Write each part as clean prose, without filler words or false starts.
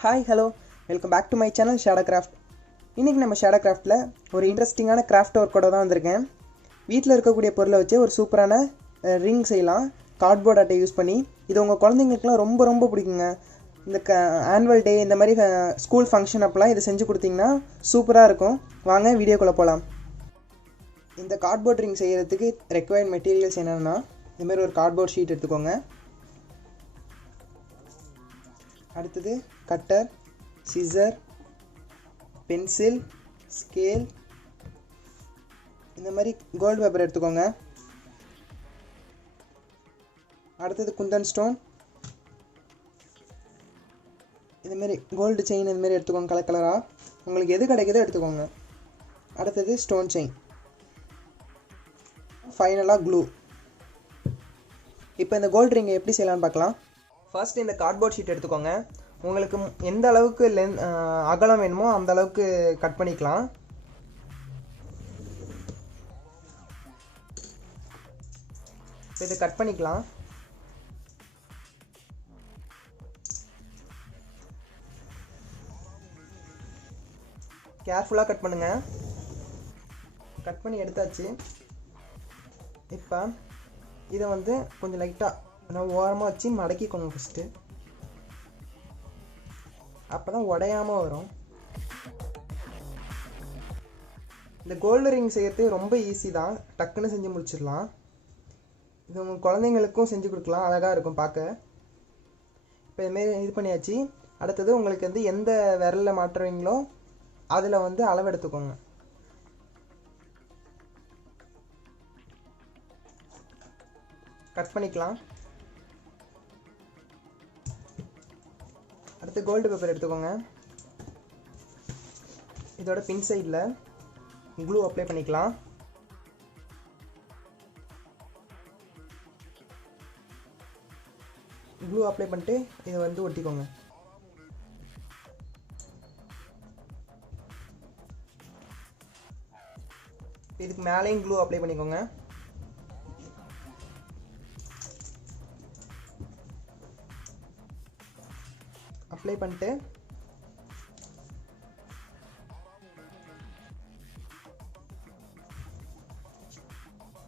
Hi hello welcome back to my channel Shadow Craft. இன்றைக்கி நம்ம shadow கிராஃப்ட்டில் ஒரு இன்ட்ரெஸ்டிங்கான கிராஃப்ட் ஒர்க்கோட தான் வந்திருக்கேன். வீட்டில் இருக்கக்கூடிய பொருளை வச்சு ஒரு சூப்பரான ரிங் செய்யலாம் கார்ட்போர்ட் அட்டை யூஸ் பண்ணி. இது உங்கள் குழந்தைங்களுக்குலாம் ரொம்ப ரொம்ப பிடிக்குங்க. இந்த ஆனுவல் டே இந்த மாதிரி ஸ்கூல் ஃபங்க்ஷன் அப்போலாம் இதை செஞ்சு கொடுத்தீங்கன்னா சூப்பராக இருக்கும். வாங்க வீடியோக்குள்ளே போகலாம். இந்த கார்ட்போர்ட் ரிங் செய்கிறதுக்கு ரெக்வயர்ட் மெட்டீரியல்ஸ் என்னென்னா, இதுமாரி ஒரு கார்ட்போர்ட் ஷீட் எடுத்துக்கோங்க. அடுத்தது கட்டர், சிசர், பென்சில், ஸ்கேல், இந்த மாதிரி கோல்டு பேப்பர் எடுத்துக்கோங்க. அடுத்தது குந்தன் ஸ்டோன், இதுமாரி கோல்டு செயின் இதுமாரி எடுத்துக்கோங்க கலர் கலராக. உங்களுக்கு எது கிடைக்குதோ எடுத்துக்கோங்க. அடுத்தது ஸ்டோன் செயின், ஃபைனலாக க்ளூ. இப்போ இந்த கோல்டு ரிங்கை எப்படி செய்யலான்னு பார்க்கலாம். ஃபர்ஸ்ட் இந்த கார்ட்போர்ட் ஷீட் எடுத்துக்கோங்க. உங்களுக்கு எந்த அளவுக்கு அகலம் வேணுமோ அந்த அளவுக்கு கட் பண்ணிக்கலாம். இதை கட் பண்ணிக்கலாம். கேர்ஃபுல்லாக கட் பண்ணுங்க. கட் பண்ணி எடுத்தாச்சு. இப்போ இதை வந்து கொஞ்சம் லைட்டாக ஓரமாக வச்சு மடக்கிக்கோங்க ஃபஸ்ட்டு. அப்போ தான் உடையாமல் வரும். இந்த கோல்டு ரிங் செய்யறது ரொம்ப ஈஸி தான், டக்குன்னு செஞ்சு முடிச்சிடலாம். இது உங்கள் குழந்தைங்களுக்கும் செஞ்சு கொடுக்கலாம், அழகாக இருக்கும் பார்க்க. இப்போ இதுமாரி இது பண்ணியாச்சு. அடுத்தது உங்களுக்கு வந்து எந்த விரலில் மாட்டுறீங்களோ அதில் வந்து அளவு எடுத்துக்கோங்க. கட் பண்ணிக்கலாம். அடுத்து கோல்டு பேப்பர் எடுத்துக்கோங்க. இதோட பின் சைடில் க்ளூ அப்ளை பண்ணிக்கலாம். க்ளூ அப்ளை பண்ணிட்டு இதை வந்து ஒட்டிக்கோங்க. இதுக்கு மேலேயும் க்ளூ அப்ளை பண்ணிக்கோங்க. அப்ளை பண்ணிட்டு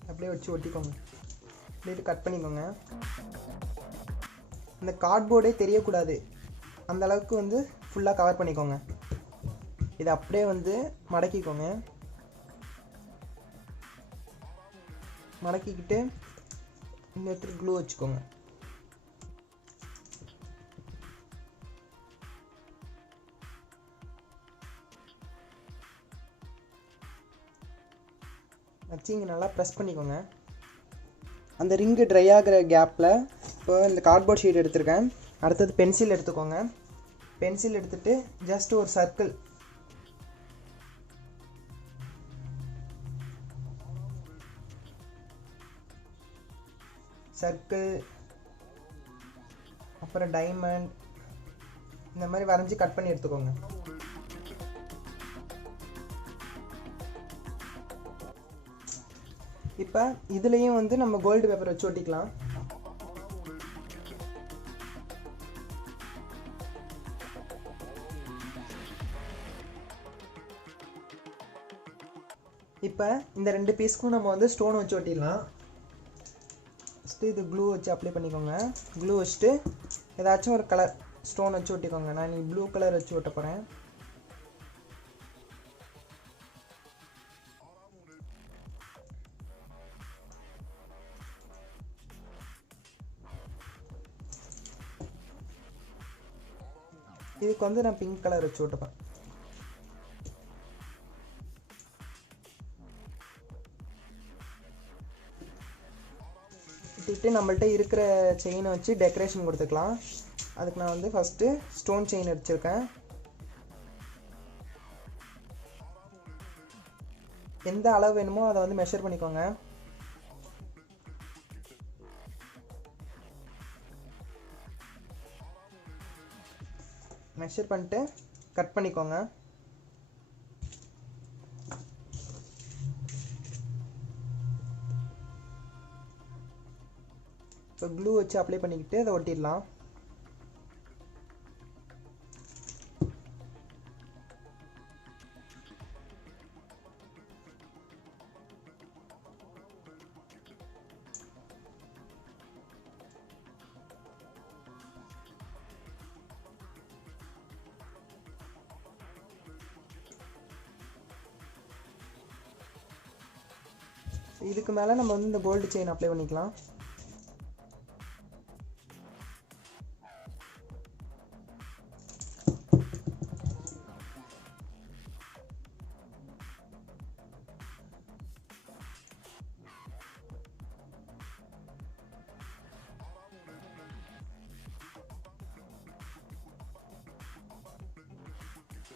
அப்படியே வச்சு ஒட்டிக்கோங்க. அப்படியே கட் பண்ணிக்கோங்க. இந்த கார்ட்போர்டே தெரியக்கூடாது அந்த அளவுக்கு வந்து ஃபுல்லாக கவர் பண்ணிக்கோங்க. இதை அப்படியே வந்து மடக்கிக்கோங்க. மடக்கிக்கிட்டு இந்த இடத்துல க்ளூ வச்சுக்கோங்க. வச்சு இங்கே நல்லா ப்ரெஸ் பண்ணிக்கோங்க. அந்த ரிங்கு ட்ரை ஆகிற கேப்பில் இப்போ இந்த கார்ட்போர்ட் ஷீட் எடுத்துருக்கேன். அடுத்தது பென்சில் எடுத்துக்கோங்க. பென்சில் எடுத்துகிட்டு ஜஸ்ட் ஒரு சர்க்கிள், அப்புறம் டைமண்ட் இந்த மாதிரி வரைஞ்சி கட் பண்ணி எடுத்துக்கோங்க. இப்போ இதுலேயும் வந்து நம்ம கோல்டு பேப்பர் வச்சு ஒட்டிக்கலாம். இப்போ இந்த ரெண்டு பீஸ்க்கும் நம்ம வந்து ஸ்டோன் வச்சு ஒட்டிடலாம். ஃபஸ்ட்டு இது க்ளூ வச்சு அப்ளை பண்ணிக்கோங்க. க்ளூ வச்சுட்டு ஏதாச்சும் ஒரு கலர் ஸ்டோன் வச்சு ஒட்டிக்கோங்க. நான் இன்னைக்கு ப்ளூ கலர் வச்சு ஒட்ட போகிறேன். இதுக்கு வந்து நான் பிங்க் கலர் வச்சு விட்டுப்பேன். விட்டுட்டு நம்மள்ட்ட இருக்கிற செயினை வச்சு டெக்கரேஷன் கொடுத்துக்கலாம். அதுக்கு நான் வந்து ஃபஸ்ட்டு ஸ்டோன் செயின் வச்சுருக்கேன். எந்த அளவு வேணுமோ அதை வந்து மெஷர் பண்ணிக்கோங்க. மெஷர் பண்ணிட்டு கட் பண்ணிக்கோங்க. இப்போ க்ளூ வச்சு அப்ளை பண்ணிக்கிட்டு அதை ஒட்டிடலாம். இதுக்கு மேலே நம்ம வந்து இந்த கோல்டு செயின் அப்ளை பண்ணிக்கலாம்.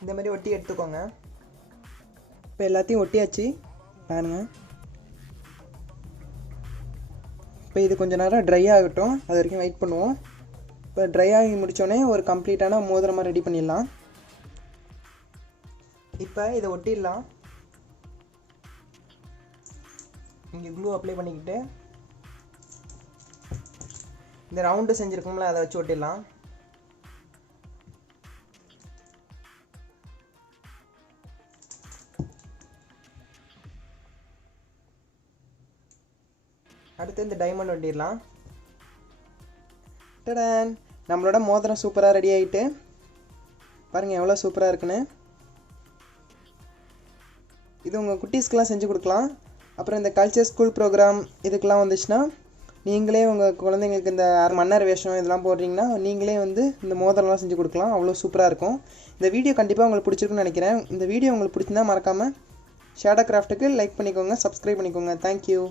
இந்த மாதிரி ஒட்டி எடுத்துக்கோங்க. இப்போ எல்லாத்தையும் ஒட்டியாச்சு பாருங்க. இப்போ இது கொஞ்சம் நேரம் ட்ரை ஆகட்டும், அது வரைக்கும் வெயிட் பண்ணுவோம். இப்போ ட்ரை ஆகி முடித்தோடனே ஒரு கம்ப்ளீட்டான மோதிரமாக ரெடி பண்ணிடலாம். இப்போ இதை ஒட்டிடலாம். இங்கே க்ளூ அப்ளை பண்ணிக்கிட்டு இந்த ரவுண்டு செஞ்சுருக்கோம்ல அதை வச்சு ஒட்டிடலாம். அடுத்து இந்த டைமண்ட் ஒட்டிடலாம். டடன், நம்மளோட மோதிரம் சூப்பராக ரெடி ஆகிட்டு பாருங்கள் எவ்வளோ சூப்பராக இருக்குன்னு. இது உங்கள் குட்டீஸ்க்கெலாம் செஞ்சு கொடுக்கலாம். அப்புறம் இந்த கல்ச்சர் ஸ்கூல் ப்ரோக்ராம் இதுக்கெலாம் வந்துச்சுன்னா நீங்களே உங்கள் குழந்தைங்களுக்கு இந்த மன்னர் வேஷம் இதெல்லாம் போடுறீங்கன்னா நீங்களே வந்து இந்த மோதிரம்லாம் செஞ்சு கொடுக்கலாம். அவ்வளோ சூப்பராக இருக்கும். இந்த வீடியோ கண்டிப்பாக உங்களுக்கு பிடிச்சிருக்குன்னு நினைக்கிறேன். இந்த வீடியோ உங்களுக்கு பிடிச்சிருந்தா மறக்காமல் ஷேடோ கிராஃப்ட்டுக்கு லைக் பண்ணிக்கோங்க, சப்ஸ்கிரைப் பண்ணிக்கோங்க. தேங்க்யூ.